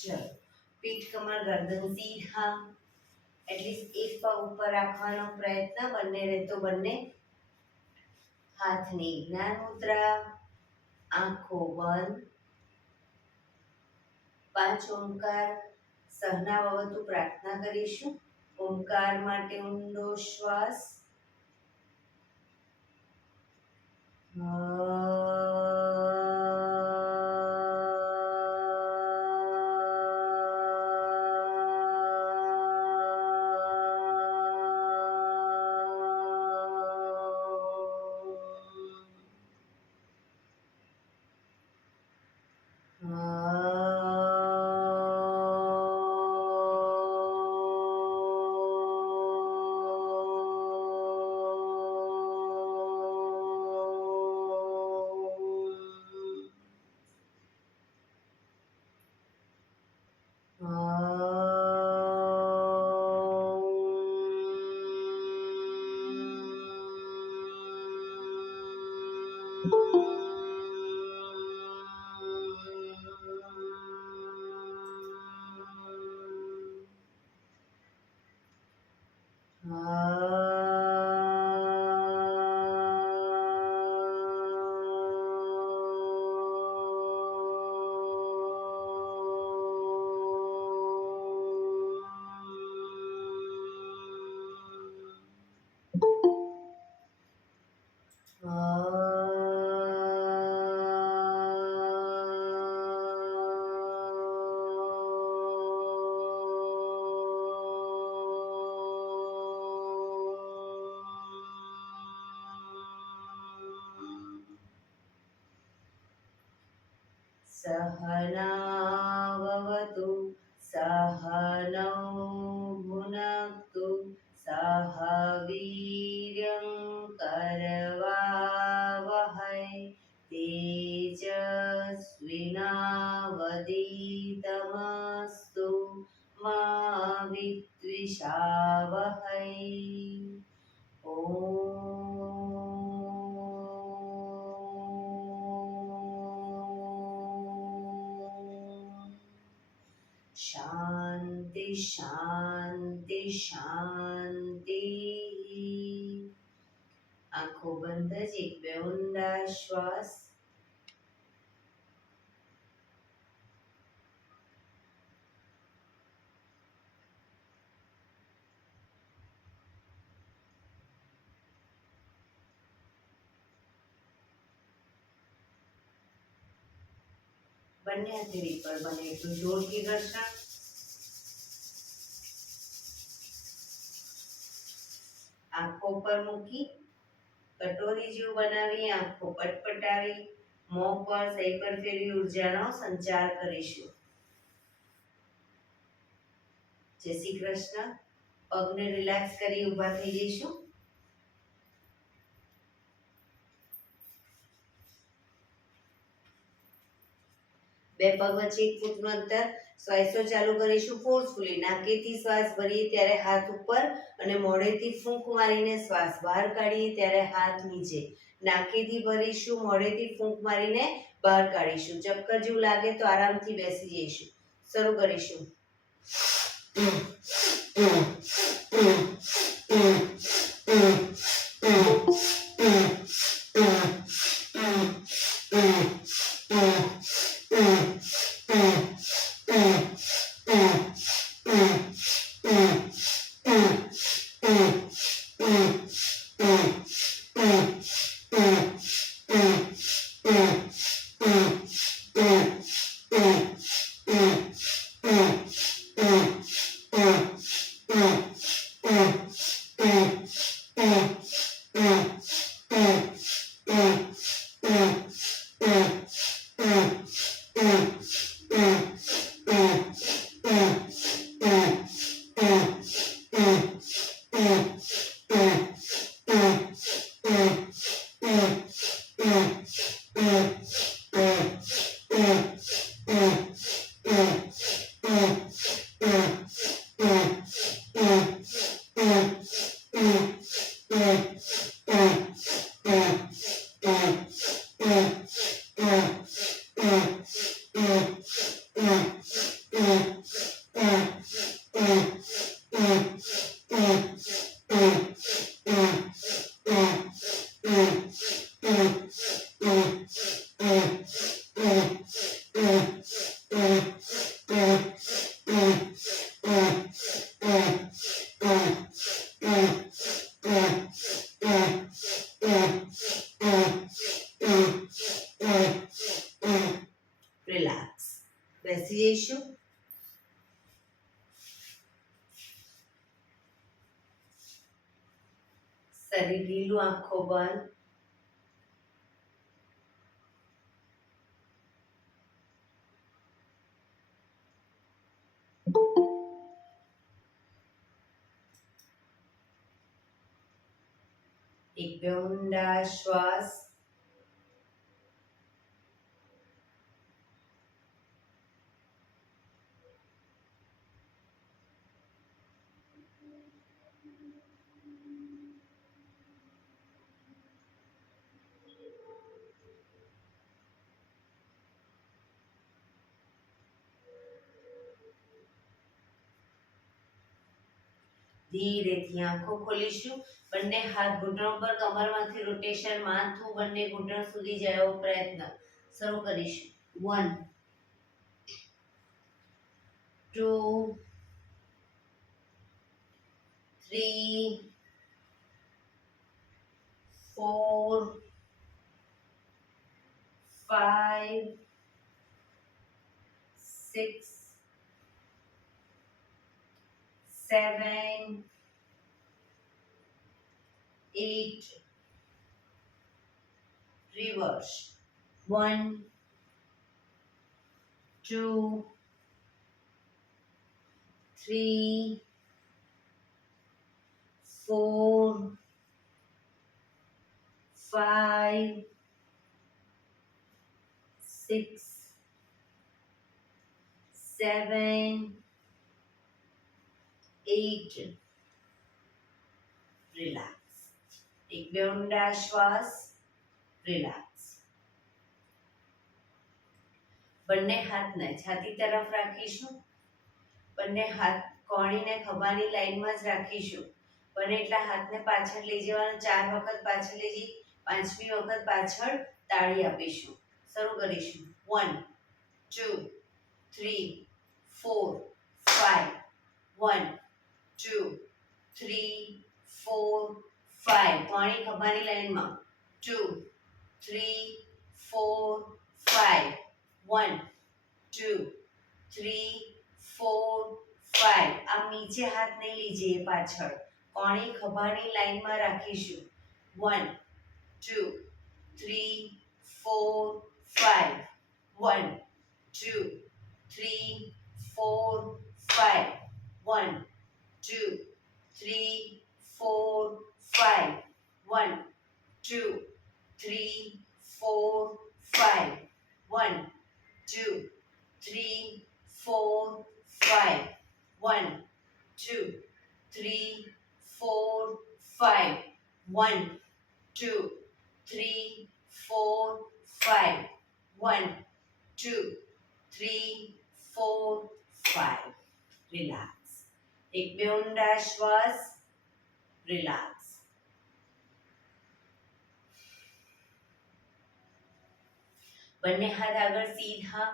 ચલો, પીઠ કમર ગરદન સીધા, એટલીસ્ટ એક પગ ઉપર રાખવાનો પ્રયત્ન, બંને રહેતો બંને હાથની જ્ઞાન મુદ્રા, આંખો બંધ. 5 ઓમકાર સહના વવતુ પ્રાર્થના કરીશું. ઓમકાર માટે ઊંડો શ્વાસ. સહનાવવતુ સહનૌ ભુનક્તુ સહ વીર્યં કરવાવહૈ તેજસ્વિનાવધીતમસ્તુ મા વિદ્વિષાવહૈ. શાંતિ શાંતિ શાંતિ. આંખો બંધ જ એક બે ઊંડા શ્વાસ. બંને હથેળી પર બને એટલું જોરથી ઘર્ષણ. આંખો પર મૂકી કટોરી જેવું બનાવી આંખો પટપટાવી મોં પર સહી પર ફેરવી ઉર્જાનો સંચાર કરીશું. જય શ્રી કૃષ્ણ. પગને રિલેક્સ કરી ઊભા થઈ જઈશું. બે પગ વચ્ચે 1 ફૂટનું અંતર. શ્વાસો ચાલુ કરીશું ફોર્સફુલી. નાકેથી શ્વાસ ભરીએ ત્યારે હાથ ઉપર અને મોઢેથી ફૂંક મારીને શ્વાસ બહાર કાઢીએ ત્યારે હાથ નીચે. નાકેથી ભરીશું, મોઢેથી ફૂંક મારીને બહાર કાઢીશું. ચક્કર જેવું લાગે તો આરામથી બેસી જઈશું. શરૂ કરીશું. બેસી જઈશું. શરીર ઢીલું, આંખો બંધ. એક બે ઊંડા શ્વાસ. ધીરેથી આંખો ખોલીશું. બંને હાથ ઘૂંટણો પર, કમરમાંથી રોટેશન, માથું બંને ઘૂંટણ સુધી જાય એવો પ્રયત્ન. શરૂ કરીશું. 1 2 3 4 5 6 7 8 reverse. 1 2 3 4 5 6 7 8 રિલેક્સ. એક બે ઊંડા શ્વાસ. રિલેક્સ. બંને હાથને છાતી તરફ રાખીશું. બંને હાથ કોણીને ખભાની લાઈનમાં જ રાખીશું. બને એટલા હાથને પાછળ લઈ જવાના. 4 વખત પાછળ લઈ જઈ 5મી વખત પાછળ તાળી આપીશું. શરૂ કરીશું. 1 2 3 4 5 1 2 3 4 5 કોણી ખભાની લાઈનમાં. 2 3 4 5 1 2 3 4 5. આમ નીચે હાથ નહીં લીજીએ, પાછળ કોણી ખભાની લાઈનમાં રાખીશું. 1 2 3 4 5 1 2 3 4 5 1 2 3 4 5 1 2 3 4 5 1 2 3 4 5 1 2 3 4 5 1 2 3 4 5 1 2 3 4 5. રિલેક્સ. એક બે ઊંડા શ્વાસ. રિલેક્સ. બંને હાથ આગળ સીધા.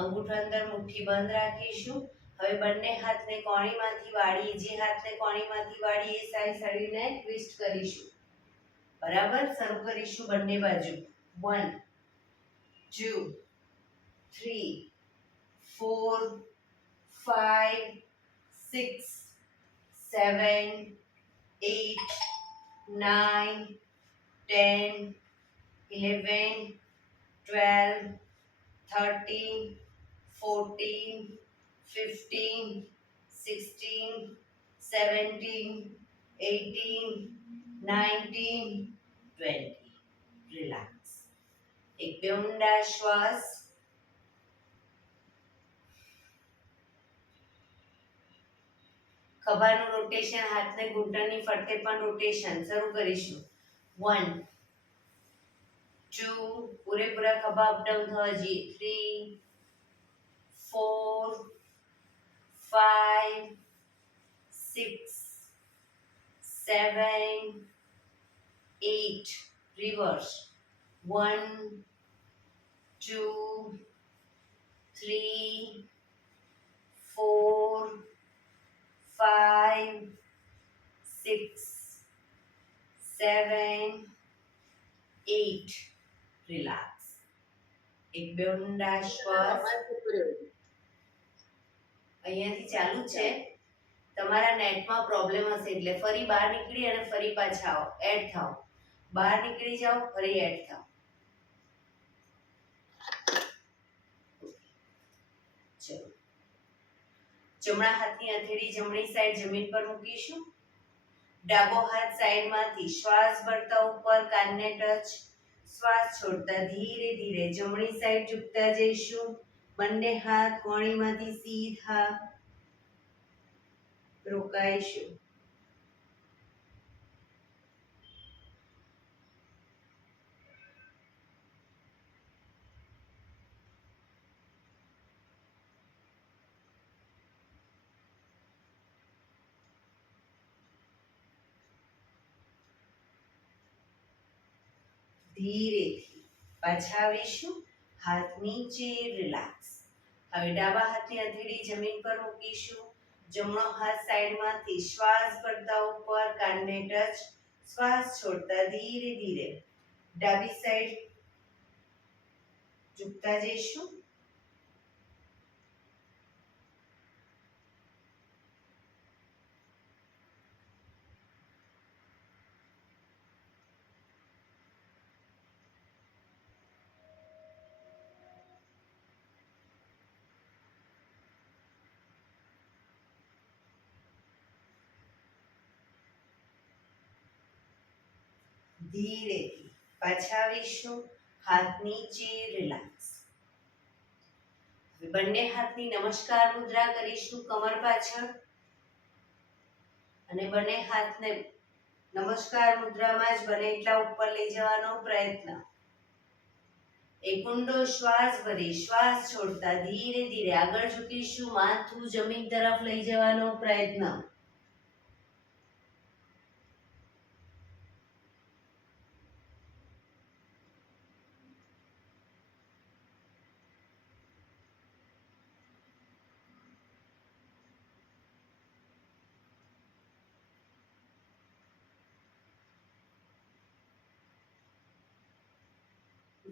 અંગૂઠો અંદર, મુઠ્ઠી બંધ રાખીશું. હવે બંને હાથને કોણીમાંથી વાળીએ. જે હાથને કોણીમાંથી વાળીએ એ સાઈડ શરીરને ટ્વિસ્ટ કરીશું. બરાબર. શરૂ કરીશું બંને બાજુ. 1 2 3 4 5 6 7 8 9 10 11 12 13 14 15 16 17 18 19 20. રિલેક્સ. એક બે ઊંડા શ્વાસ. ખભાનું રોટેશન, હાથને ઘૂંટણની ફરતે પણ રોટેશન. શરૂ કરીશું. 1 2 પૂરેપૂરા ખભા અપડાઉન થવા જોઈએ. 3 4 5 6 7 8 reverse. 1 2 3 4 5 6 7 8. Relax. એક બે ઊંડા શ્વાસ. અહીંયાથી ચાલુ છે. તમારા નેટમાં પ્રોબ્લેમ હશે એટલે ફરી બહાર નીકળી અને ફરી પાછા આવો, એડ થાઓ. બહાર નીકળી જાઓ, ફરી એડ થાઓ. ચલો. જમણા હાથની હથેળી જમણી સાઈડ જમીન પર મૂકીશું. ડાબો હાથ સાઈડમાંથી શ્વાસ ભરતા ઉપર કાનને ટચ. શ્વાસ છોડતા ધીરે ધીરે જમણી સાઈડ ઝૂકતા જઈશું. બંને હાથ કોણીમાંથી સીધા રોકાઈશું. ધીરેથી પાછા આવીશું. હાથ નીચે, રિલેક્સ. હવે ડાબા હાથની હથેળી જમીન પર મૂકીશું. જમણો હાથ સાઈડમાંથી શ્વાસ ભરતા ઉપર કાનને ટચ. શ્વાસ છોડતા ધીરે ધીરે ડાબી સાઈડ ઝૂકતા જઈશું. ધીરેથી પાછા આવીશું. હાથ નીચે, રિલેક્સ. બંને હાથની નમસ્કાર મુદ્રા કરીશું કમર પાછળ અને બંને હાથને નમસ્કાર મુદ્રામાં જ બને એટલા ઉપર લઈ જવાનો પ્રયત્ન. એક ઊંડો શ્વાસ ભરી શ્વાસ છોડતા ધીરે ધીરે આગળ ઝૂકીશું. માથું જમીન તરફ લઈ જવાનો પ્રયત્ન.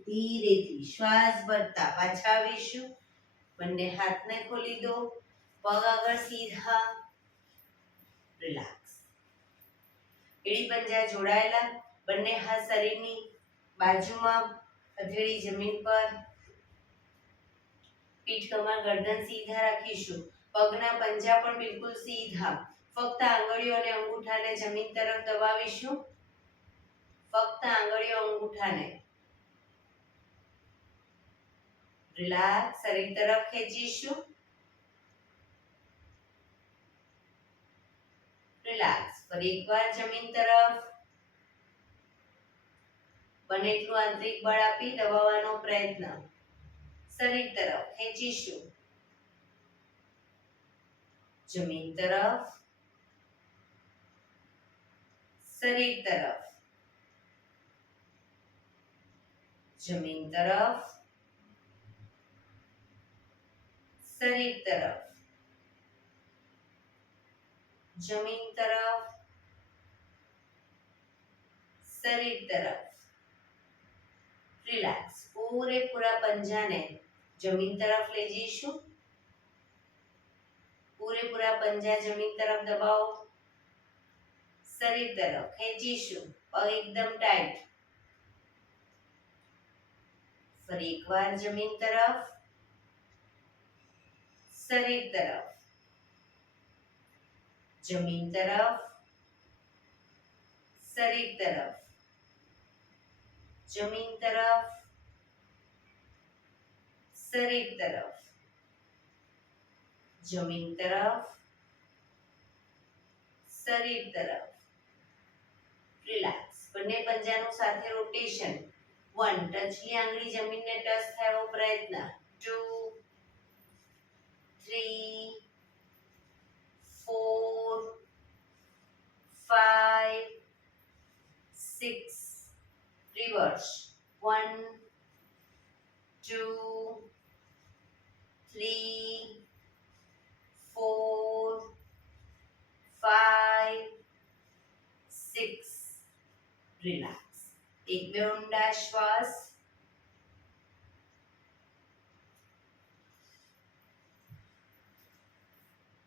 ધીરેથી શ્વાસ ભરતા પાછા આવીશું. બંને હાથને ખોલી દો. પગ આગળ સીધા, રિલેક્સ. એડી પંજા જોડાયેલા. બંને હાથ શરીરની બાજુમાં, હથેળી જમીન પર. પીઠ કમર ગરદન સીધા રાખીશું. પગના પંજા પણ બિલકુલ સીધા. ફક્ત આંગળીઓ અને અંગૂઠાને જમીન તરફ દબાવીશું. ફક્ત આંગળીઓ અંગૂઠાને. રિલેક્સ. શરીર તરફ ખેંચીશું. રિલેક્સ. ફરી એકવાર જમીન તરફ. બને એટલું આંતરિક બળ આપી દબાવવાનો પ્રયત્ન. શરીર તરફ ખેંચીશું. જમીન તરફ. શરીર તરફ. જમીન તરફ. શરીર તરફ. જમીન તરફ. શરીર તરફ. રિલેક્સ. પૂરેપૂરા પંજાને જમીન તરફ લઈ જઈશું. પૂરેપૂરા પંજા જમીન તરફ દબાવો. શરીર તરફ ખેંચીશું. પગ એકદમ ટાઈટ. ફરી એકવાર જમીન તરફ. શરીર તરફ. જમીન તરફ. શરીર તરફ. જમીન તરફ. શરીર તરફ. જમીન તરફ. શરીર તરફ. રિલેક્સ. બંને પંજાનું સાથે રોટેશન. 1 ટચની આંગળી જમીનને ટચ થાય એવો પ્રયત્ન. 2 3 4 5 6 રિવર્સ. 1 2 3 4 5 6 રિલેક્સ. એક બે ઊંડા શ્વાસ.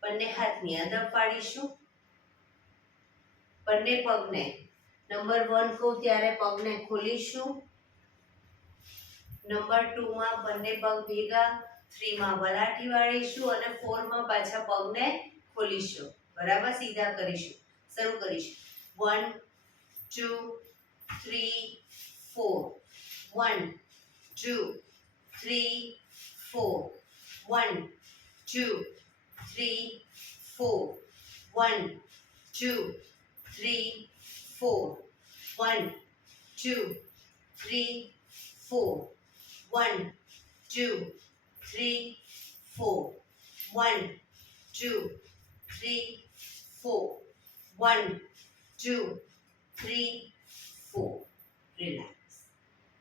બંને હાથની અદબ પાડીશું. બંને પગને નંબર 1 કહું ત્યારે પગને ખોલીશું. નંબર 2 માં બંને પગ ભેગા, 3 માં વલાટી વાળીશું અને 4 માં પાછા પગને ખોલીશું. બરાબર, સીધા કરીશું. શરૂ કરીશું. 1 2 3 4 1 2 3 4 1 2 3 4 1 2 3 4 1 2 3 4 1 2 3 4 1 2 3 4 1 2 3 4. રિલેક્સ.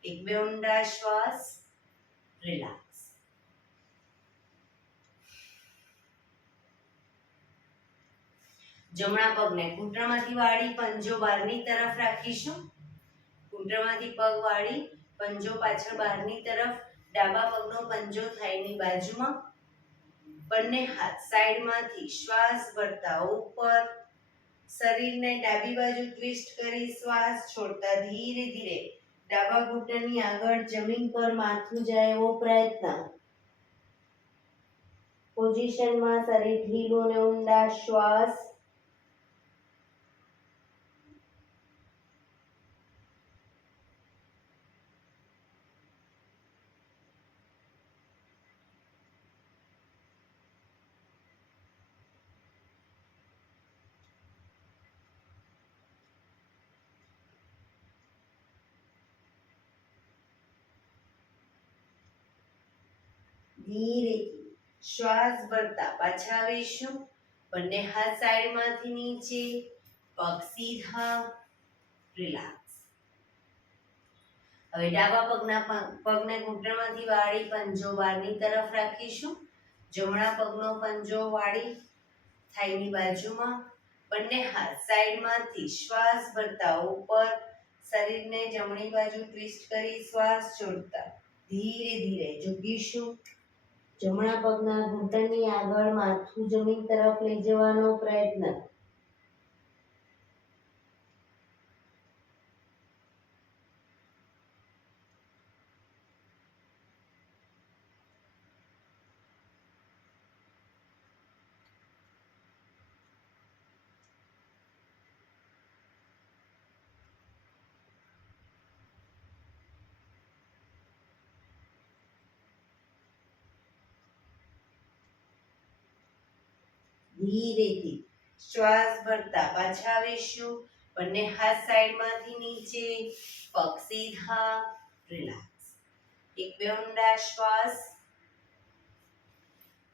એક બે ઊંડા શ્વાસ. રિલેક્સ. જમણા પગને ઘૂંટણમાંથી વાળી પંજો બહારની તરફ રાખીશું. ઘૂંટણમાંથી પગ વાળી પંજો પાછળ બહારની તરફ. ડાબા પગનો પંજો થાઈની બાજુમાં. બંને હાથ સાઈડમાંથી શ્વાસ ભરતા ઉપર. શરીરને ડાબી બાજુ ટ્વિસ્ટ કરી શ્વાસ છોડતા ધીરે ધીરે ડાબા ઘૂંટણની આગળ જમીન પર માથું જાય એવો પ્રયત્ન. પોઝિશનમાં શરીર ઢીલું અને ઊંડા શ્વાસ. ધીરેથી શ્વાસ ભરતા પાછા આવીશું. બંને હાથ સાઈડમાંથી નીચે, પગ સીધા. રિલેક્સ. હવે ડાબા પગને ઘૂંટણમાંથી વાળી પંજો બહારની તરફ રાખીશું. જમણા પગનો પંજો વાળી થાઈની બાજુમાં. બંને હાથ સાઈડમાંથી શ્વાસ ભરતા ઉપર. શરીરને જમણી બાજુ ટ્વિસ્ટ કરી શ્વાસ છોડતા ધીરે ધીરે ઝૂકીશું. જમણા પગના ઘૂંટણની આગળ માથું જમીન તરફ લઈ જવાનો પ્રયત્ન. ધીરેથી શ્વાસ ભરતા પાછા આવીશું. બંને હાથ સાઈડમાંથી નીચે, પગ સીધા. રિલેક્સ. એક બે ઊંડા શ્વાસ.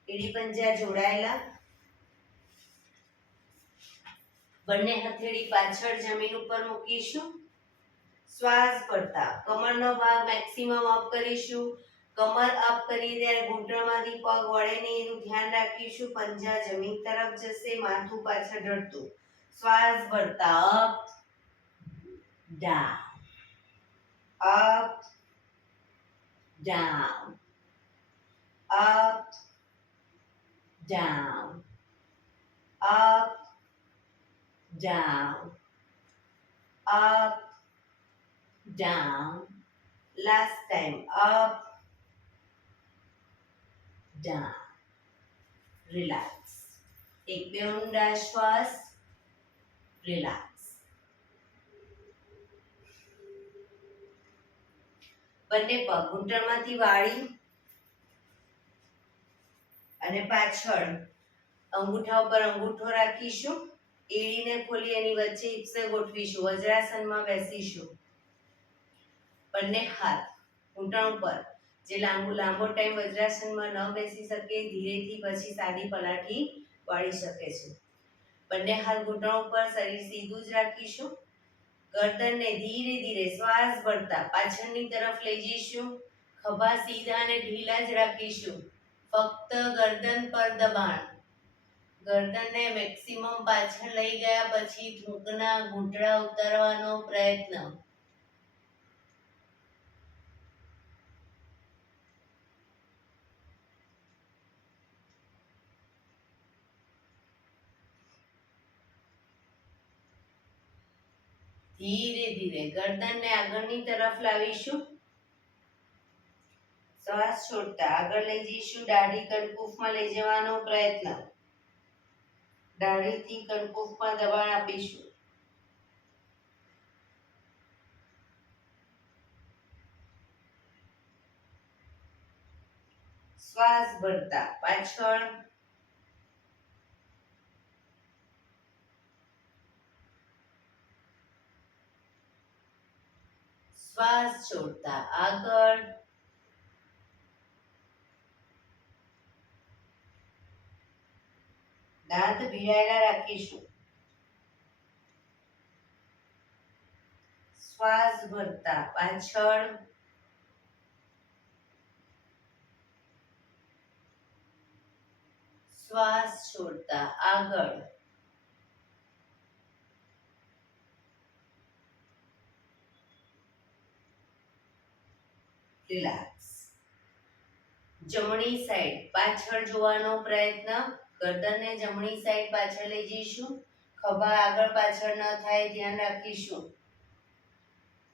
એડી પંજા જોડાયેલા. બંને હથેળી પાછળ જમીન ઉપર મૂકીશું. શ્વાસ ભરતા કમરનો ભાગ મેક્સિમમ અપ કરીશું. કમર અપ કરી ત્યારે ઘૂંટણમાંથી પગ વળે નહીં એનું ધ્યાન રાખીશું. પંજા જમીન તરફ જશે, માથું પાછળ ઢળતું. શ્વાસ ભરતા up down, up down, up down, up down, up down. Last time. Up down. Relax. એક બે ઊંડા શ્વાસ. રિલેક્સ. બંને પગ ઘૂંટણમાંથી વાળી અને પાછળ અંગૂઠા ઉપર અંગૂઠો રાખીશું. એડીને ખોલી એની વચ્ચે હિપ્સે ગોઠવીશું. વજ્રાસનમાં બેસીશું. બંને હાથ ઘૂંટણ ઉપર. જે લાંબો ટાઈમ વજ્રાસનમાં ન બેસી શકે ધીરેથી પછી સાદી પલાઠી વાળી શકે છે. બંને હાથ ઘૂંટણ ઉપર, શરીર સીધું જ રાખીશું. ગરદનને ધીરે ધીરે શ્વાસ ભરતા પાછળની તરફ લઈ જઈશું. ખભા સીધા અને ઢીલા જ રાખીશું. ફક્ત ગરદન પર દબાણ. ગરદનને મેક્સિમમ પાછળ લઈ ગયા પછી થૂંકના ઘૂંટડા ઉતારવાનો પ્રયત્ન. ધીરે ધીરે ગરદનને આગળની તરફ લાવીશું. શ્વાસ છોડતા આગળ લઈ જઈશું. દાઢી કણકુફમાં લઈ જવાનો પ્રયત્ન. દાઢીથી કણકુફમાં દબાણ આપીશું. શ્વાસ ભરતા પાછળ. શ્વાસ છોડતા આગળ. દાંત ભીડાયેલા રાખીશું. શ્વાસ ભરતા પાછળ. શ્વાસ છોડતા આગળ. રિલેક્સ. જમણી સાઈડ પાછળ જોવાનો પ્રયત્ન. ગરદનને જમણી સાઈડ પાછળ લઈ જઈશું. ખભા આગળ પાછળ ન થાય ધ્યાન રાખીશું.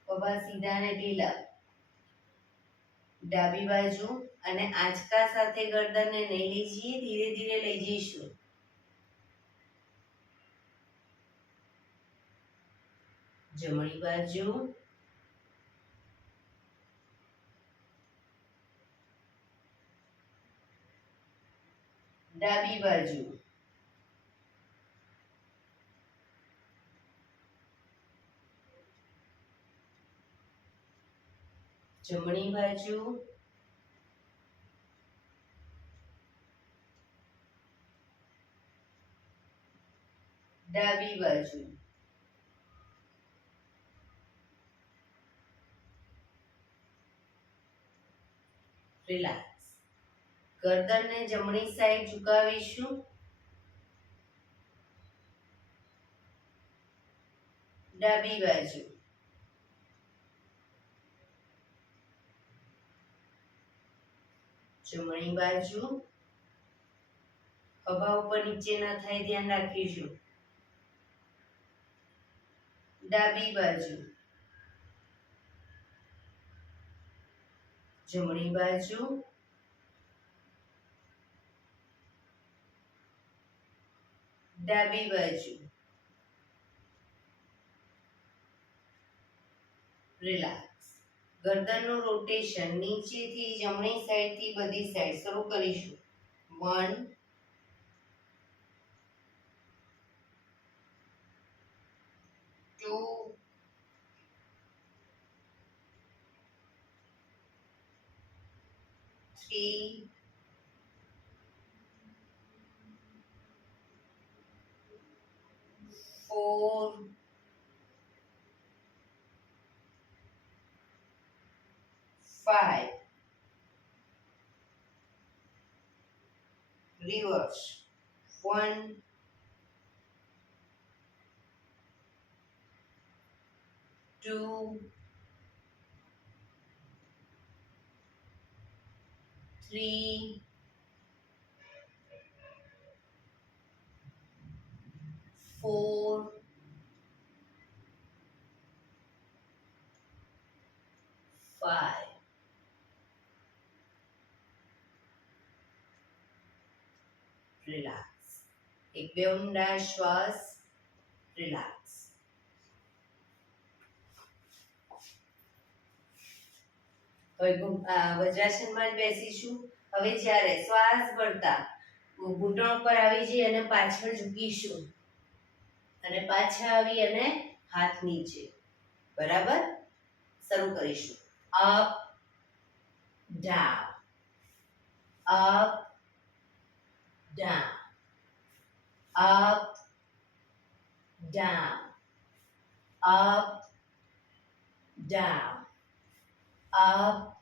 ખભા સીધા અને ઢીલા. ડાબી બાજુ અને આંચકા સાથે ગરદનને નહીં લઈ જઈએ, ધીરે ધીરે લઈ જઈશું. જમણી બાજુ. ડાબી બાજુ. જમણી બાજુ. ડાબી બાજુ. રિલેક્સ. ગરદનને જમણી સાઈડ ઝુકાવીશું. ડાબી બાજુ. જમણી બાજુ. ખભા ઉપર નીચે ન થાય ધ્યાન રાખીશું. ડાબી બાજુ. જમણી બાજુ. ડાબી બાજુ. રિલેક્સ. ગરદનનું રોટેશન નીચેથી જમણી સાઈડથી બધી સાઈડ શરૂ કરીશું. 1 2 3 4 5 reverse 1 2 3 4 5 રિલેક્સ. એક બે ઊંડા શ્વાસ. રિલેક્સ. હવે વજ્રાસનમાં જ બેસીશું. હવે જ્યારે શ્વાસ ભરતા ઘૂંટણ પર આવી જઈ અને પાછળ ઝૂકીશું અને પાછા આવી અને હાથ નીચે. બરાબર. શરૂ કરીશું. Up down, up down, up, down, up, down, up,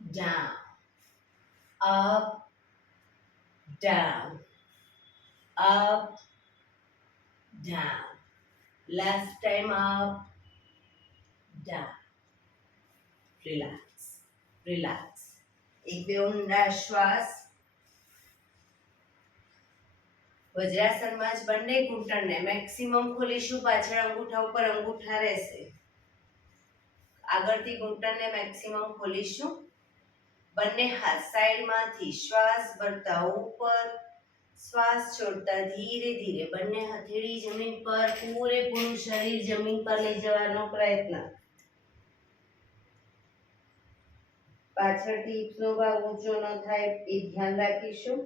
down, up, down, up, down. Last time up, down. Relax, relax. એક બે ઊંડા શ્વાસ. વજ્રાસનમાં જ બંને ઘૂંટણને મેક્સિમમ ખોલીશું, પાછળ અંગૂઠા ઉપર અંગૂઠા રહેશે, આગળથી ઘૂંટણને મેક્સિમમ ખોલીશું, બંને હાથ સાઈડમાંથી શ્વાસ ભરતા ઉપર, શ્વાસ છોડતા ધીરે ધીરે બંને હથેળી જમીન પર, પૂરેપૂરું શરીર જમીન પર લઈ જવાનો પ્રયત્ન, પાછળથી હિપનો ભાગ ઊંચો ન થાય એ ધ્યાન રાખીશું.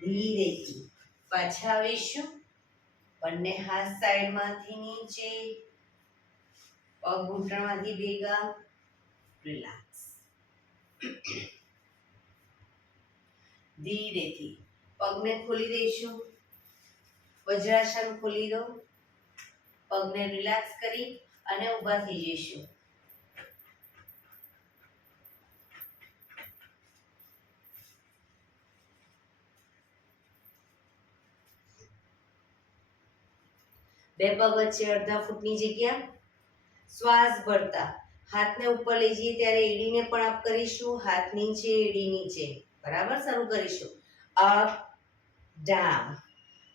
ધીરેથી પાછા આવીશું, બંને હાથ સાઈડમાંથી નીચે, પગ ઘૂંટણમાંથી ભેગા, રિલેક્સ. ધીરેથી પગને ખોલી દઈશું, વજ્રાસન ખોલી દો, પગને રિલેક્સ કરી અને ઊભા થઈ જઈશું. બે પગ વચ્ચે અડધા ફૂટની જગ્યા, શ્વાસ ભરતા હાથને ઉપર લઈ જઈએ ત્યારે એડીને પણ અપ કરીશું, હાથ નીચે એડી નીચે, બરાબર. શરૂ કરીશું. Up down,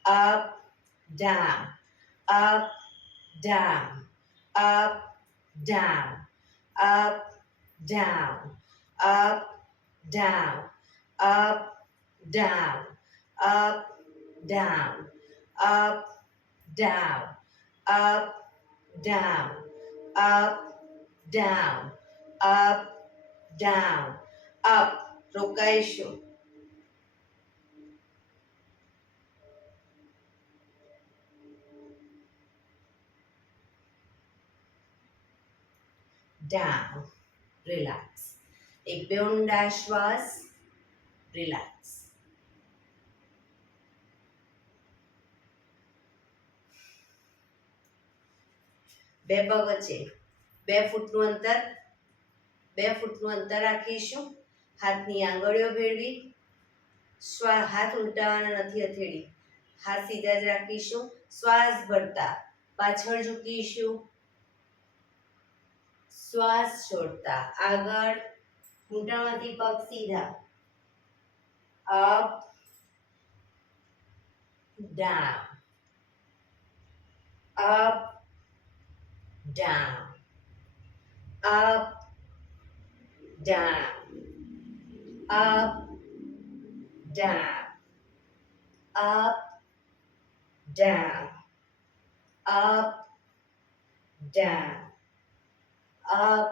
up down, up down, up down, up down, up down, up down, up down, up down, up, down, up, down, up, down, up. રોકાઈશું. down, relax. એક બે ઊંડા શ્વાસ, relax. બે પગ વચ્ચે 2 ફૂટનું અંતર રાખીશું, હાથની આંગળીઓ ભેળવી, હાથ ઉલટાવાના નથી, હથેળી હાથ સીધા જ રાખીશું, શ્વાસ ભરતા પાછળ ઝૂકીશું, શ્વાસ છોડતા આગળ, ઘૂંટણમાંથી પગ સીધા, up down, up down, up, down, up, down, up, down, up, down, up,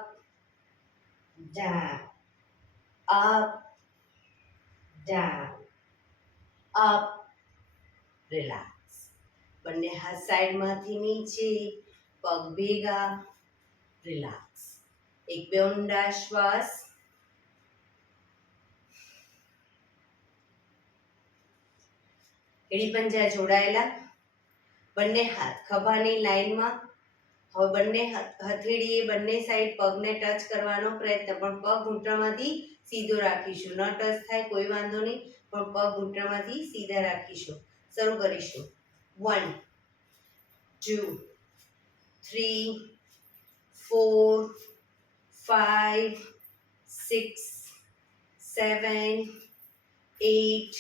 down, up, down, up. relax. બંને હાથ સાઈડમાંથી નીચે, પગ ભેગા, રિલેક્સ. એક બે ઊંડા શ્વાસ, એડી પંજા જોડાયેલા, બંને હાથ ખભાની લાઈનમાં. હવે બંને હથેળીએ બંને સાઈડ પગને ટચ કરવાનો પ્રયત્ન, પણ પગ ઘૂંટણમાંથી સીધો રાખીશું, ન ટચ થાય કોઈ વાંધો નહીં, પણ પગ ઘૂંટણમાંથી સીધા રાખીશું. શરૂ કરીશું. 1 2 3 4 5 6 7 8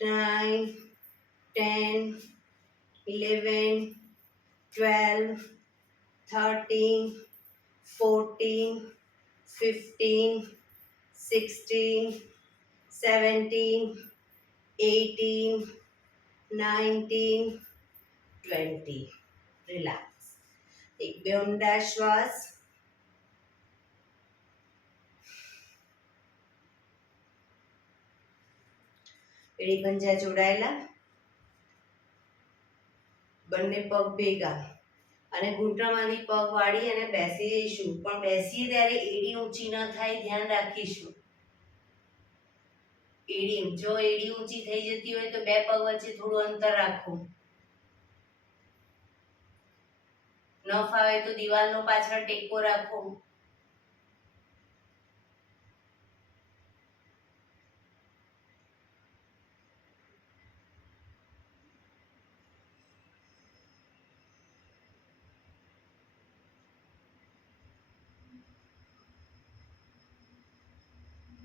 9 10 11 12 13 14 15 16 17 18 19 20. relax. એક બે ઊંડા શ્વાસ, એડી પંજા જોડાયેલા, બંને પગ ભેગા અને ઘૂંટણમાંથી પગ વાળી અને બેસી જઈશું, પણ બેસીએ ત્યારે એડી ઊંચી ન થાય, ધ્યાન રાખીશું. એડી ઊંચી થઈ જતી હોય તો બે પગ વચ્ચે થોડું અંતર રાખો. ન ફાવે તો દિવાલનો પાછળ ટેકો રાખો.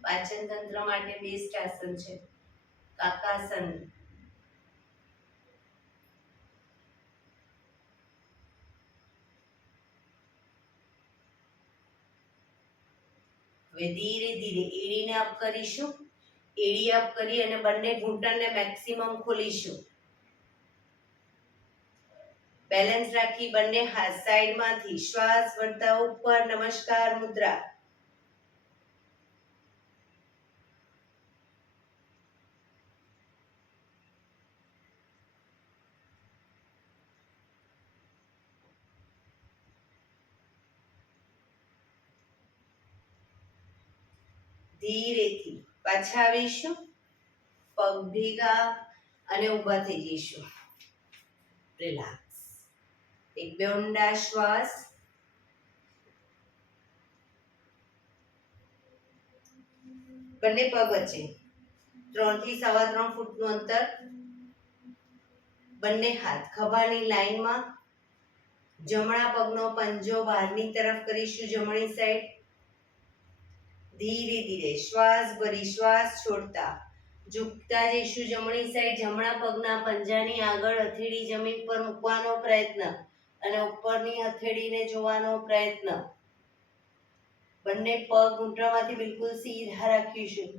પાચન તંત્ર માટે બેસ્ટ આસન છે કાકાસન. હવે ધીરે ધીરે એડીને અપ કરીશું. એડી અપ કરી અને બંને ઘૂંટણને મેક્સિમમ ખોલીશું. બેલેન્સ રાખી બંને હાથ સાઈડમાંથી શ્વાસ વળતા ઉપર. નમસ્કાર મુદ્રા. ધીરેથી પાછા આવીશું. પગ ભેગા અને ઊભા થઈ જઈશું. રિલેક્સ. એક બે ઊંડા શ્વાસ. બંને પગ વચ્ચે 3 થી 3.25 ફૂટનું અંતર. બંને હાથ ખભાની લાઈનમાં. જમણા પગનો પંજો બહારની તરફ કરીશું જમણી સાઈડ. ધીરે ધીરે શ્વાસ ભરી શ્વાસ છોડતા ઝૂકતા જઈશું જમણી સાઈડ. જમણા પગના પંજાની આગળ હથેળી જમીન પર મૂકવાનો પ્રયત્ન અને ઉપરની હથેળીને જોવાનો પ્રયત્ન. બંને પગ ઘૂંટણમાંથી બિલકુલ સીધા રાખીશું.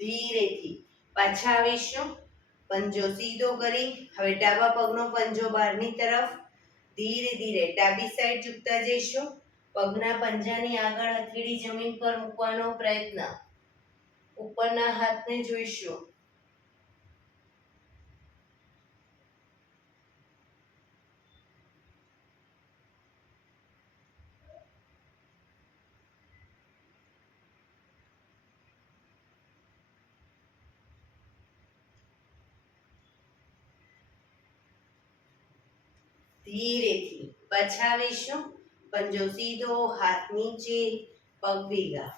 ધીરેથી પાછા આવીશું. પંજો સીધો કરી હવે ડાબા પગનો પંજો બહારની તરફ. ધીરે ધીરે ડાબી સાઈડ ઝૂકતા જઈશું. પગના પંજાની આગળ હથેળી જમીન પર મૂકવાનો પ્રયત્ન. ઉપરના હાથને જોઈશું. ધીરેથી પાછા આવીશું. પંજો સીધો, હાથ નીચે, પગ ભેગા.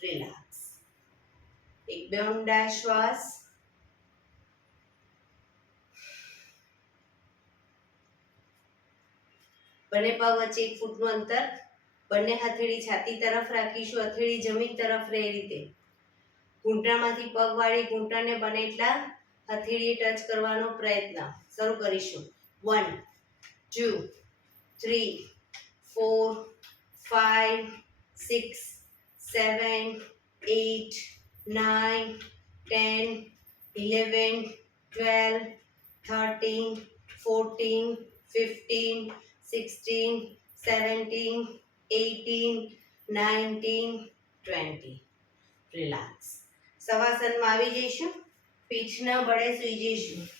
રિલેક્સ. એક બે ઊંડા શ્વાસ. બંને પગ વચ્ચે 1 ફૂટનું અંતર. બંને હથેળી છાતી તરફ રાખીશું. હથેળી જમીન તરફ રહે રીતે. ઘૂંટણમાંથી પગ વાળી ઘૂંટણને બને એટલા હથેળીએ ટચ કરવાનો પ્રયત્ન. શરૂ કરીશું. 1 2 3 4 5 6 7 8 9 10 11 12 13 14 15 16 17 18 19 20. રિલેક્સ. શવાસનમાં આવી જઈશું. પીઠના બળે સૂઈ જઈશું.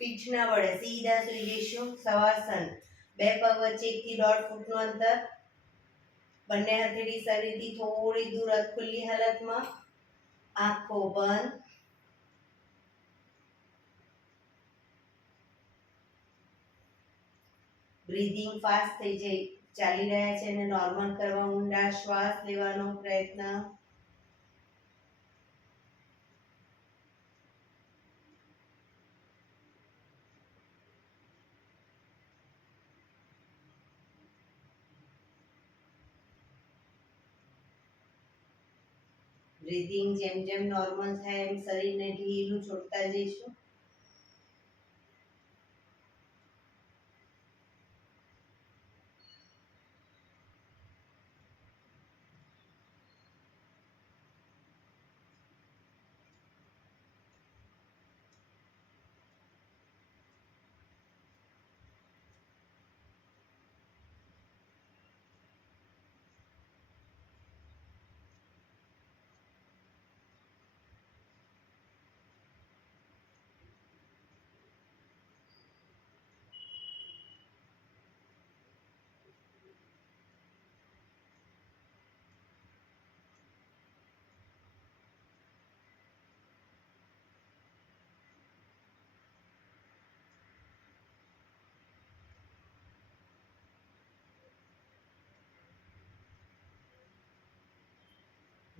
પીઠના બળે સીધા સૂઈ જઈશું. શવાસન. બે પગ વચ્ચે 1 થી 1.5 ફૂટનું અંતર. બંને હથેળી શરીરથી થોડી દૂર ખુલ્લી હાલતમાં. આંખો બંધ. બ્રીધિંગ ફાસ્ટ થઈ જાય ચાલી રહ્યા છે અને નોર્મલ કરવા ઊંડા શ્વાસ લેવાનો પ્રયત્ન. બ્રીધિંગ જેમ જેમ નોર્મલ થાય એમ શરીરને ઢીલું છોડતા જઈશું.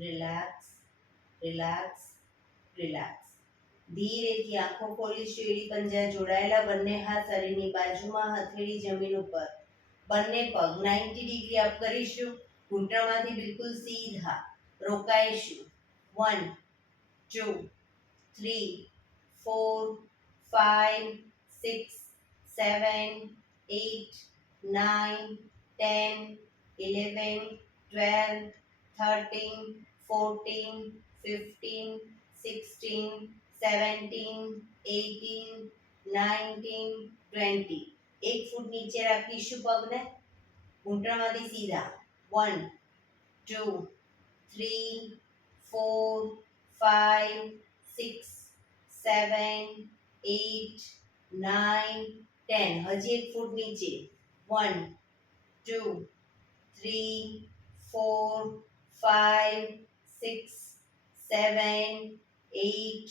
Relax, relax, relax. ધીરેથી આંખો ખોલીશું. એડી પંજા જોડાયેલા. બંને હાથ શરીરની બાજુમાં, હથેળી જમીન ઉપર. બંને પગ 90 ડિગ્રી અપ કરીશું. ઘૂંટણમાંથી બિલકુલ સીધા. રોકાઈશું. 1 2 3 4 5 6 7 8 9 10 11 12 13 14 15 16 17 18 19 20. એક ફૂટ નીચે રાખીશું પગને. ઘૂંટણમાંથી સીધા. 1 2 3 4 5 6 7 8 9 10. હજી એક ફૂટ નીચે. 1 2 3 4 5 6 7 8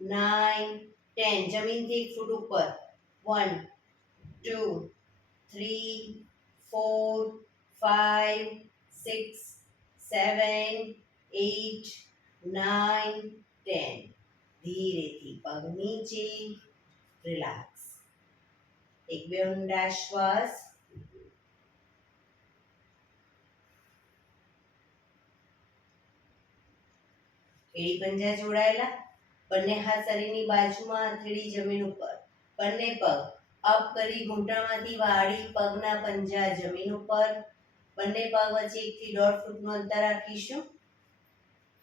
9 10. જમીનથી એક ફૂટ ઉપર. 1 2 3 4 5 6 7 8 9 10. ધીરેથી પગ નીચે. રિલેક્સ. એક બે ઊંડા શ્વાસ. એડી પંજા જોડાયેલા. બંને હાથ શરીરની બાજુમાં, હથેળી જમીન ઉપર. બંને પગ અપ કરી ઘૂંટણમાંથી વાળી. પગના પંજા જમીન ઉપર. બંને પગ વચ્ચે 1 થી 1.5 ફૂટનું અંતર રાખીશું.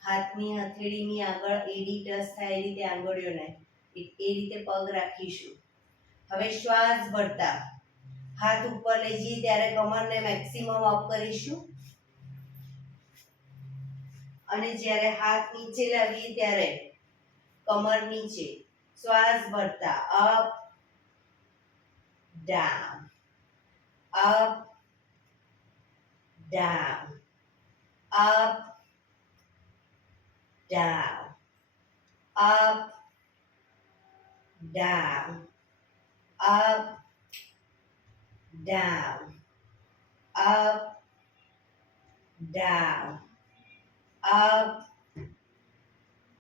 હાથની હથેળીની આગળ એડી ટચ થાય એ રીતે આંગળીઓને એ રીતે પગ રાખીશું. હવે શ્વાસ ભરતા હાથ ઉપર લઈ જઈએ ત્યારે કમરને મેક્સિમમ અપ કરીશું. અને જ્યારે હાથ નીચે લાવીએ ત્યારે કમર નીચે. શ્વાસ ભરતા up down, up down, up down, up down, up down, up down, up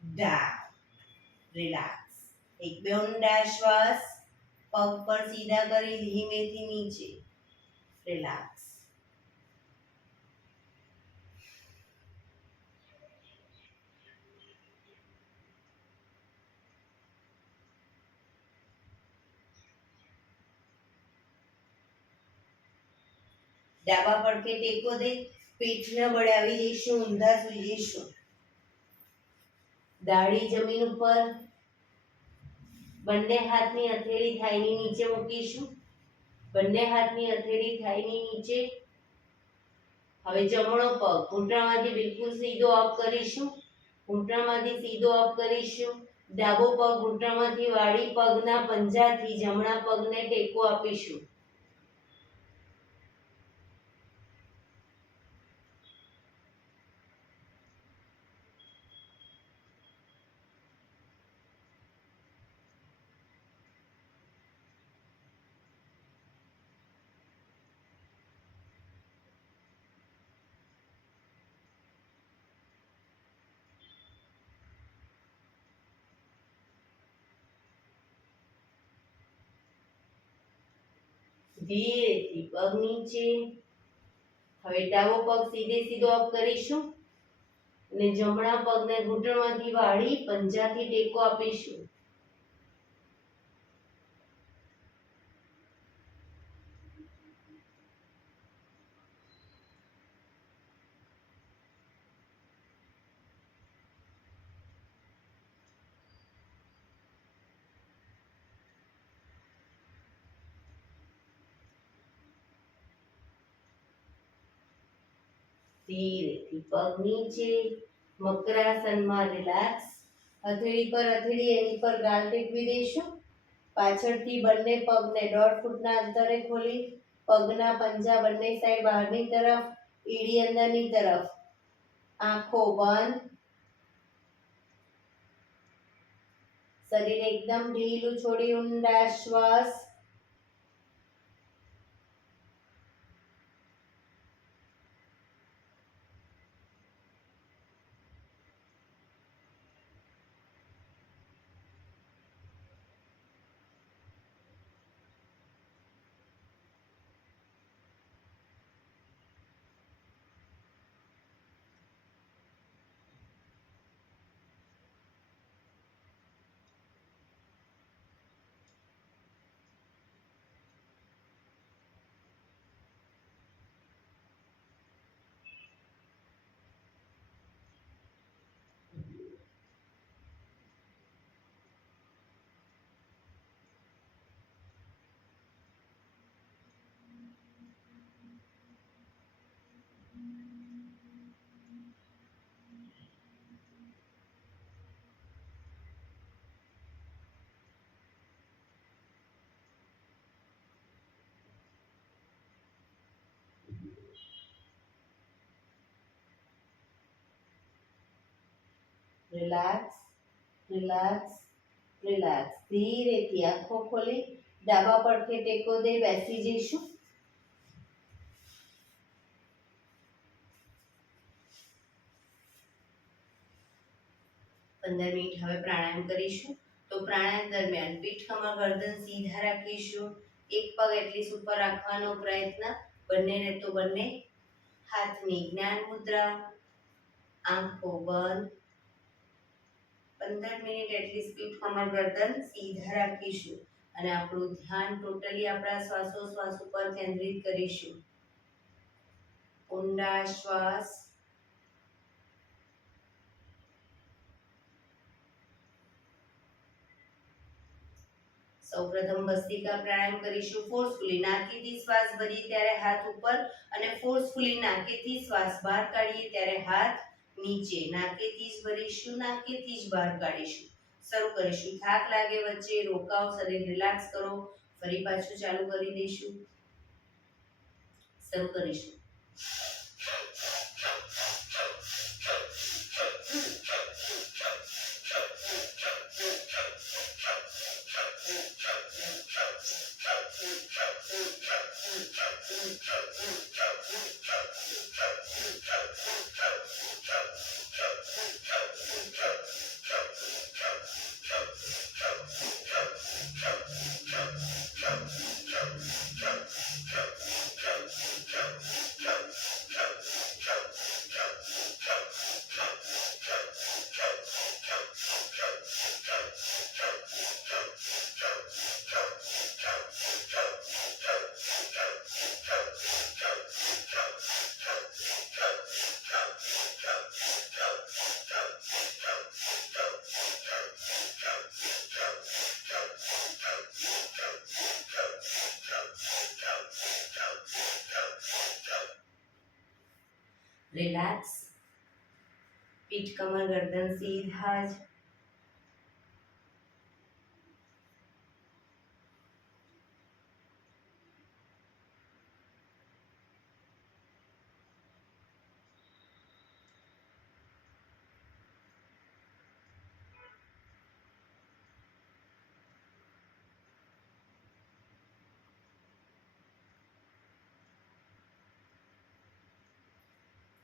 down. Relax. એક બે ઊંડા શ્વાસ. પગ પર સીધા કરી ધીમેથી નીચે. રિલેક્સ. ડાબા પડખે ટેકો દે. પીઠના બળે આવી જઈશું. ઊંધા સૂઈ જઈશું. દાઢી જમીન ઉપર. બંને હાથની હથેળી થાઈની નીચે મૂકીશું. બંને હાથની હથેળી થાઈની નીચે. હવે જમણો પગ ઘૂંટણમાંથી બિલકુલ સીધો અપ કરીશું. ઘૂંટણમાંથી સીધો અપ કરીશું. ડાબો પગ ઘૂંટણમાંથી વાળી. પગના પંજાથી જમણા પગને ટેકો આપીશું. ધીરેથી પગ નીચે. હવે ડાબો પગ સીધે સીધો અપ કરીશું અને જમણા પગને ઘૂંટણમાંથી વાળી પંજાથી ટેકો આપીશું. ધીરેથી પગ નીચે. મકરાસનમાં રિલેક્સ. હથેળી પર હથેળી એની પર ગાલ ટેકવી દઈશું. પાછળથી બંને પગને 1.5 ફૂટના અંતરે ખોલી. પગના પંજા બંને સાઈડ બહારની તરફ. એડી અંદરની તરફ. આંખો બંધ. શરીર એકદમ ઢીલું છોડી ઊંડા શ્વાસ. Relax, relax, relax. ધીરેથી આંખો ખોલી ડાબા પડખે ટેકો દઈ બેસી જઈશું. 15 મિનિટ હવે પ્રાણાયામ કરીશું. તો પ્રાણાયામ દરમિયાન પીઠ, કમર, ગરદન સીધા રાખીશું. એક પગ એટલીસ્ટ ઉપર રાખવાનો પ્રયત્ન. બંનેને તો બંને હાથની જ્ઞાન મુદ્રા. આંખો બંધ. 15 મિનિટ એટલીસ્ટ પીઠ, કમર, ગરદન સીધા રાખીશું અને આપણું ધ્યાન ટોટલી આપણા શ્વાસોશ્વાસ ઉપર કેન્દ્રિત કરીશું. ઊંડા શ્વાસ. સૌપ્રથમ ભસ્ત્રિકા પ્રાણાયામ કરીશું. ફોર્સફુલી નાકેથી શ્વાસ ભરીએ ત્યારે હાથ ઉપર અને ફોર્સફુલી નાકેથી શ્વાસ બહાર કાઢીએ ત્યારે હાથ નીચે. નાકેથી જ ભરીશું, નાકેથી જ બહાર કાઢીશું. શરૂ કરીશું. થાક લાગે વચ્ચે રોકાઓ, શરીર રિલેક્સ કરો. ફરી પાછું ચાલુ કરી દઈશું. શરૂ કરીશું. રિલેક્સ. પીઠ, કમર, ગરદન સીધા જ.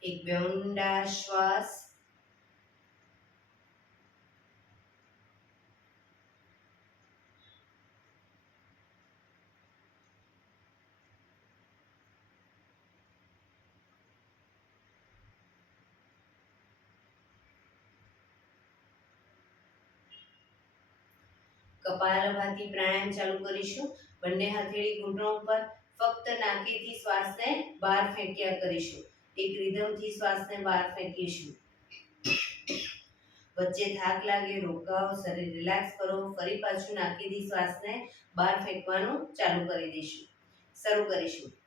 એક બે ઊંડા શ્વાસ. કપાલભાતિ પ્રાણાયામ ચાલુ કરીશું. બંને હથેળી ઘૂંટણ ઉપર. ફક્ત નાકેથી શ્વાસને બહાર ફેંક્યા કરીશું. એક રિધમથી શ્વાસને બહાર ફેંકીશું. વચ્ચે થાક લાગે રોકાઓ, શરીર રિલેક્સ કરો. ફરી પાછું નાકેથી શ્વાસને બહાર ફેંકવાનું ચાલુ કરી દઈશું. શરૂ કરીશું.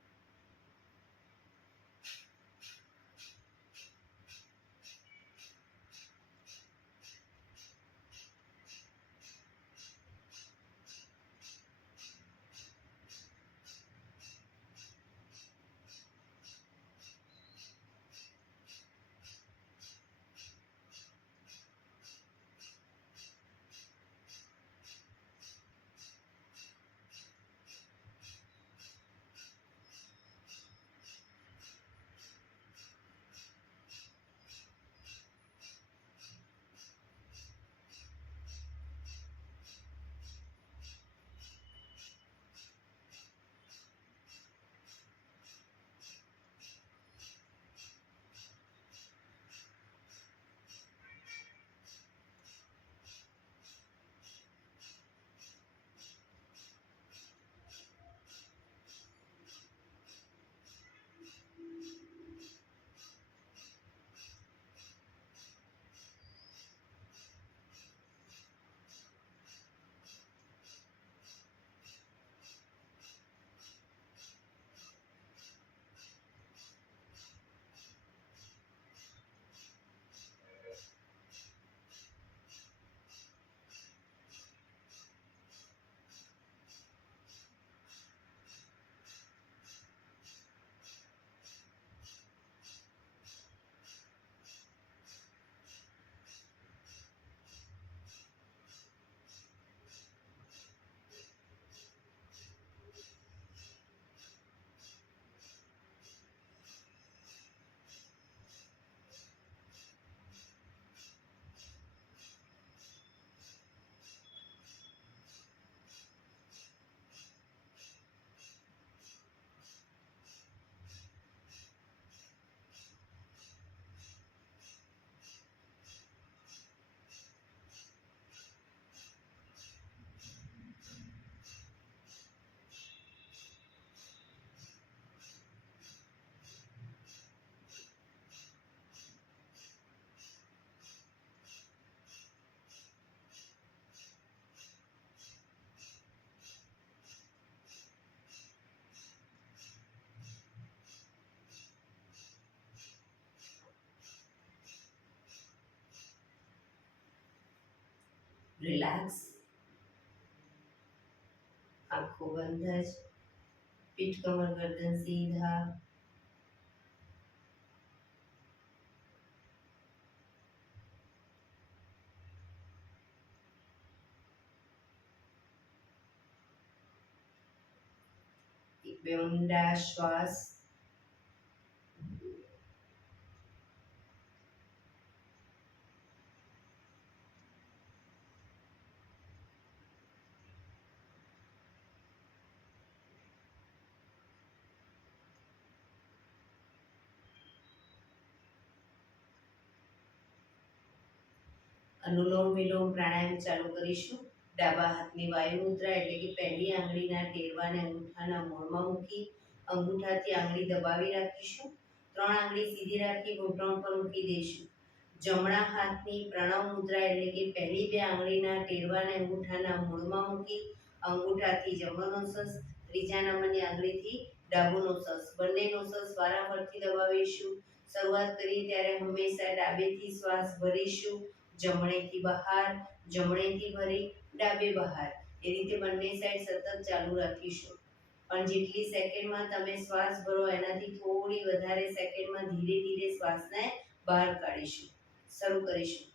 રિલેક્સ. આંખો બંધ જ. પીઠ કમર ગરદન સીધા. એક બે ઊંડા શ્વાસ. અનુલોમ વિલોમ પ્રાણાયામ ચાલુ કરીશું. ડાબા હાથની વાયુ મુદ્રા એટલે કે પહેલી આંગળીના ટેરવાને અંગૂઠાના મૂળમાં મૂકી અંગૂઠાથી આંગળી દબાવી રાખીશું. 3 આંગળી સીધી રાખી ઘૂંટણ પર મૂકી દઈશું. જમણા હાથની પ્રણવ મુદ્રા એટલે કે પહેલી 2 આંગળીના ટેરવાને અંગૂઠાના મૂળમાં મૂકી અંગૂઠાથી જમણો નોસસ, ત્રીજા નંબરની આંગળીથી ડાબો નોસસ, બંને નોસસ વારાફરતી દબાવીશું. શરૂઆત કરીએ ત્યારે હંમેશા ડાબેથી શ્વાસ ભરીશું, જમણેથી બહાર, જમણેથી ભરી ડાબે બહાર. એ રીતે બંને સાઈડ સતત ચાલુ રાખીશું. પણ જેટલી સેકન્ડમાં તમે શ્વાસ ભરો એનાથી થોડી વધારે સેકન્ડમાં ધીરે ધીરે શ્વાસને બહાર કાઢીશું. શરૂ કરીશું.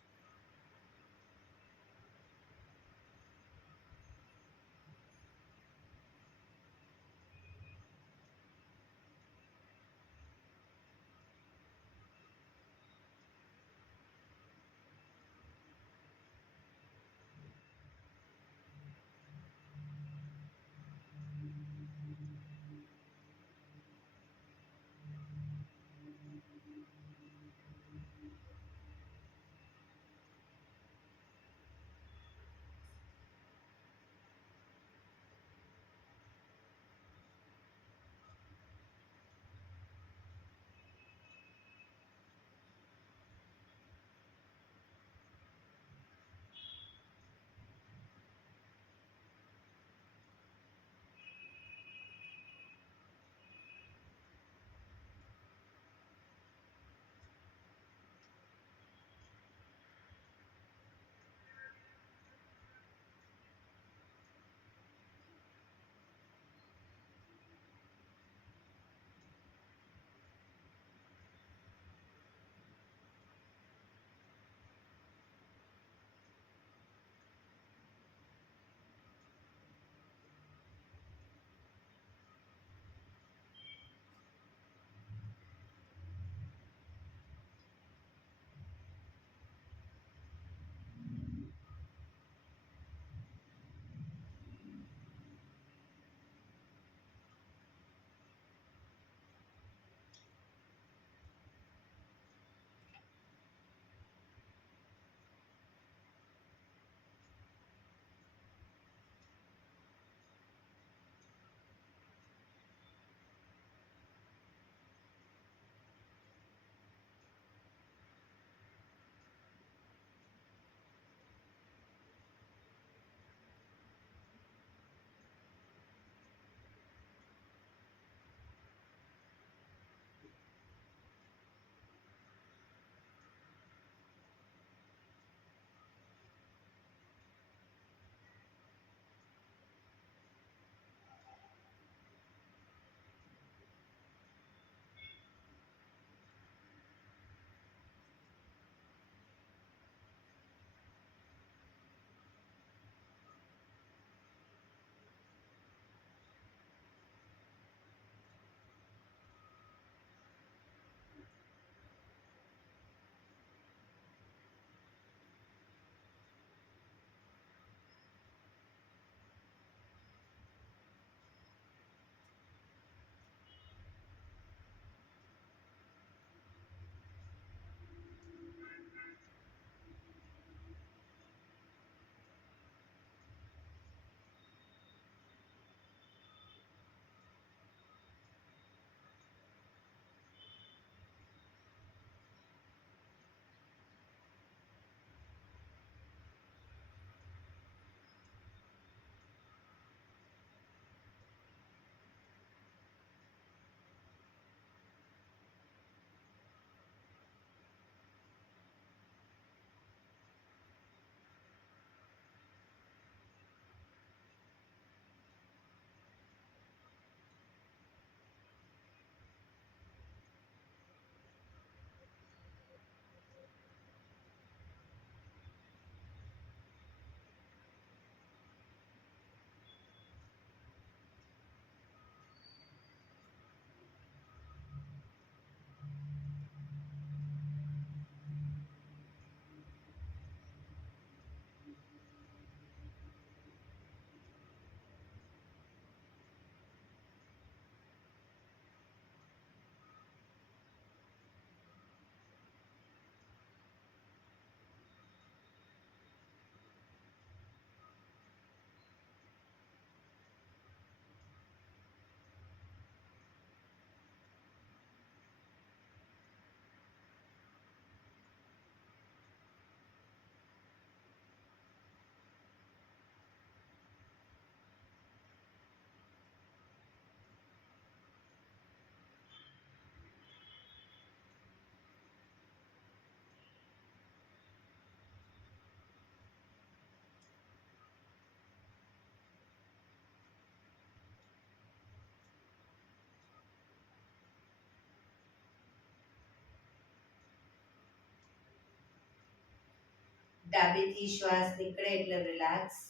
ડાબેથી શ્વાસ નીકળે એટલે રિલેક્સ.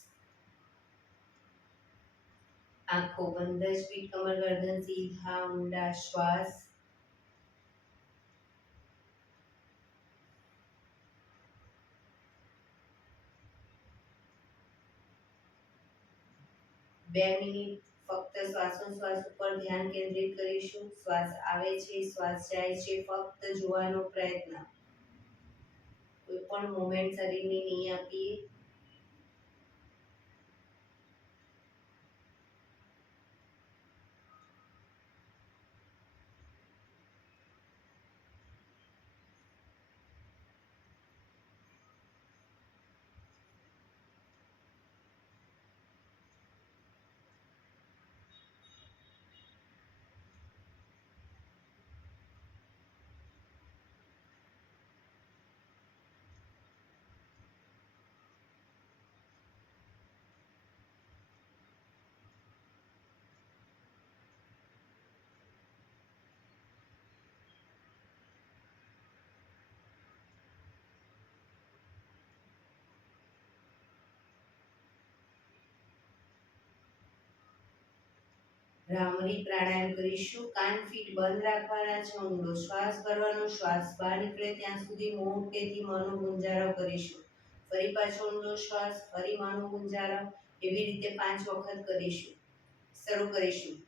આંખો બંધ જ, પીઠ કમર ગરદન સીધા ઊંડા શ્વાસ. બે મિનિટ ફક્ત શ્વાસોશ્વાસ ઉપર ધ્યાન કેન્દ્રિત કરીશું. શ્વાસ આવે છે, શ્વાસ જાય છે, ફક્ત જોવાનો પ્રયત્ન. કોઈ પણ મોમેન્ટ શરીરની નહીં આપીએ. ભ્રામરી પ્રાણાયામ કરીશું. કાન ફીટ બંધ રાખવાના છે. ઊંડો શ્વાસ ભરવાનો. શ્વાસ બહાર નીકળે ત્યાં સુધી મોટેથી મોંનો ગુંજારો કરીશું. ફરી પાછો ઊંડો શ્વાસ, ફરી મોંનો ગુંજારો. એવી રીતે 5 વખત કરીશું. શરૂ કરીશું.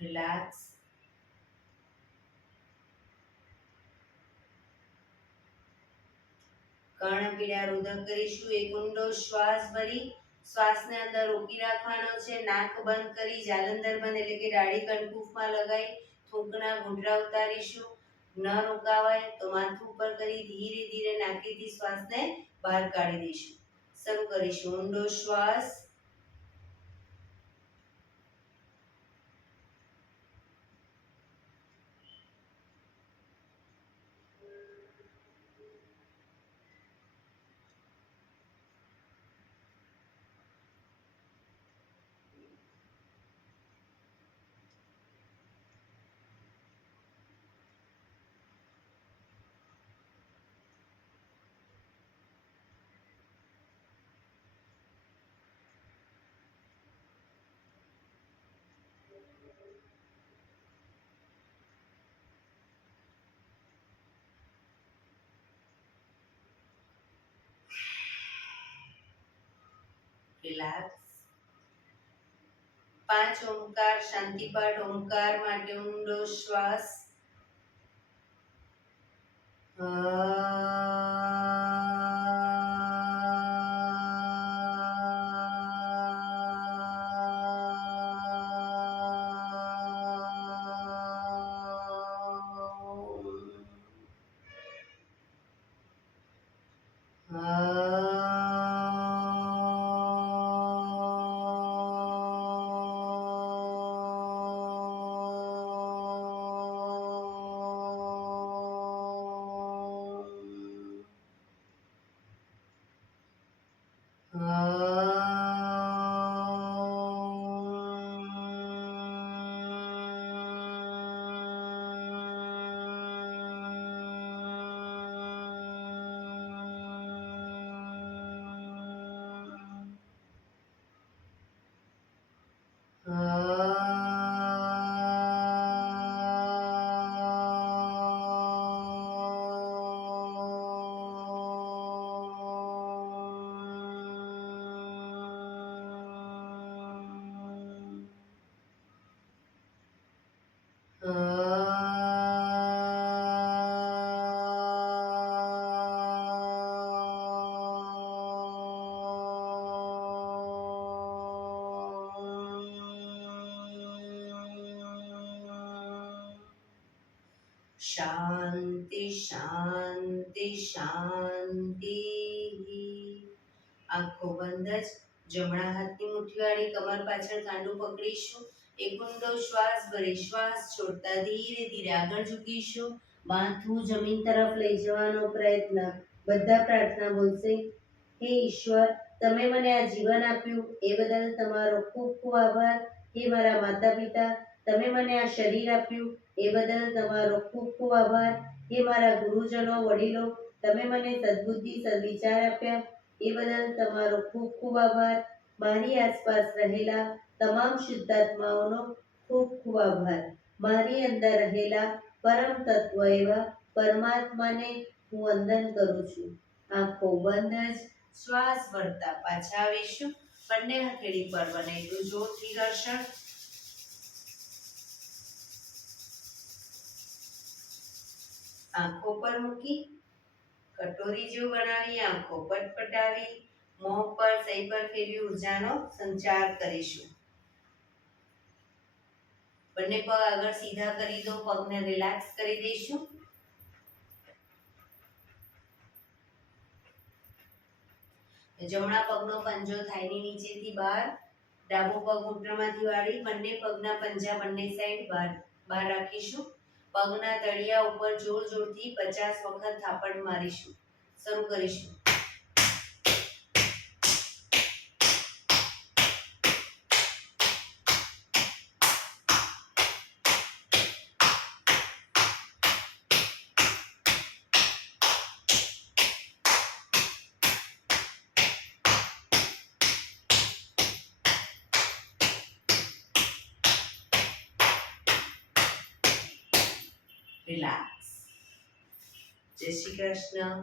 રિલેક્સ. કર્ણપીડા રુદક કરીશું. એક ઊંડો શ્વાસ ભરી શ્વાસને અંદર રોકી રાખવાનો છે. નાક બંધ કરી જાલંધર બંધ એટલે કે દાઢી કણકુફમાં લગાવી થૂંકના ઘૂંટડા ઉતારીશું. ન રોકાવાય તો માથું ઉપર કરી ધીરે ધીરે નાકેથી શ્વાસને બહાર કાઢી દઈશું. શરૂ કરીશું. ઊંડો શ્વાસ. રિલેક્સ. 5 ઓમકાર શાંતિપાઠ. ઓમકાર માટે ઊંડો શ્વાસ. શાંતિ શાંતિ શાંતિ. આંખો બંધ જ જમણા હાથની મુઠ્ઠીવાળી કમર પાછળ કાંડું પકડીશું. એક ઊંડો શ્વાસ ભરી શ્વાસ છોડતા ધીરે ધીરે આગળ ઝૂકીશું. માથું જમીન તરફ લઈ જવાનો પ્રયત્ન. બધા પ્રાર્થના બોલશે. હે ઈશ્વર, તમે મને આ જીવન આપ્યું એ બદલ તમારો ખૂબ ખૂબ આભાર. હે મારા માતા પિતા, તમે મને આ શરીર આપ્યું એ બદલ તમારો ખૂબ ખૂબ આભાર. હે મારા ગુરુજનો વડીલો, તમે મને સદ્બુદ્ધિ સદવિચાર આપ્યા એ બદલ તમારો ખૂબ ખૂબ આભાર. મારી આસપાસ રહેલા તમામ શુદ્ધાત્માઓનો ખૂબ ખૂબ આભાર. મારી અંદર રહેલા પરમ તત્વ એવા પરમાત્માને હું વંદન કરું છું. આંખો બંધ જ શ્વાસ ભરતા પાછા આવીશું. બંને હથેળી પર બને એટલું જોરથી ઘર્ષણ. આંખો પર મૂકી કટોરી જેવું બનાવી આંખો પટપટાવી મોં પર સહી પર ફેરવી ઉર્જાનો સંચાર કરીશું. બંને પગ આગળ સીધા કરી દો. પગને રિલેક્સ કરી દઈશું. જમણા પગનો પંજો થાઈની નીચેથી બહાર, ડાબો પગ ઘૂંટણમાંથી વાળી, બંને પગના પંજા બંને સાઈડ બહાર રાખીશું. પગના તળિયા ઉપર જોર જોરથી 50 વખત થાપડ મારીશું. શરૂ કરીશું. રિલેક્સ. જય શ્રી કૃષ્ણ.